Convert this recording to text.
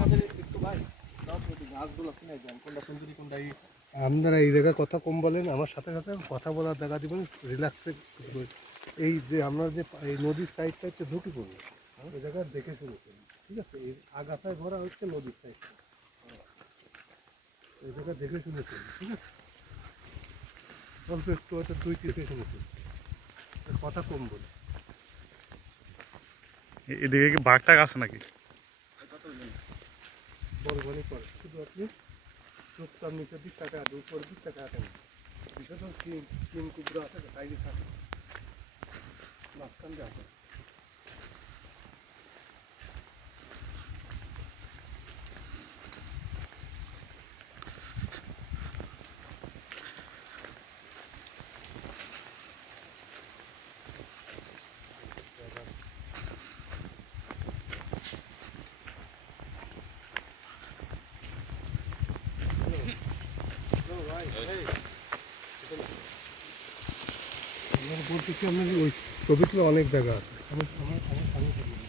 আমাদের একটু ভাই গাছগুলো চিনে যান কোনটা সুন্দরী কোনটা আপনারা এই জায়গায় কথা কম বলেন, আমার সাথে সাথে কথা বলার জায়গা দিবেন, রিল্যাক্সে। এই যে আমরা যে এই নদীর সাইডটা হচ্ছে ঝুঁকিপূর্ণ, ওই জায়গায় দেখে শুনেছেন, ঠিক আছে? এই আগাছায় ভরা হচ্ছে নদীর সাইডটা, এই জায়গায় দেখে শুনেছেন, ঠিক আছে? অল্প একটু হয়তো দুই দেখে শুনেছেন, কথা কম বলে। এদিকে কি বাঘটাক আছে নাকি? বলবনি করে শুধু আপনি চুপচাপ নিচের দিক টাকা আটেন, উপরের দিক টাকা আটেন। নিচে তো তিন কুকুরা আছে, সাইডে থাকে, মাঝখান দিয়ে আছে। আমার বলতে কি আপনার ওই ছবিগুলো অনেক জায়গা আছে, আমার সামনে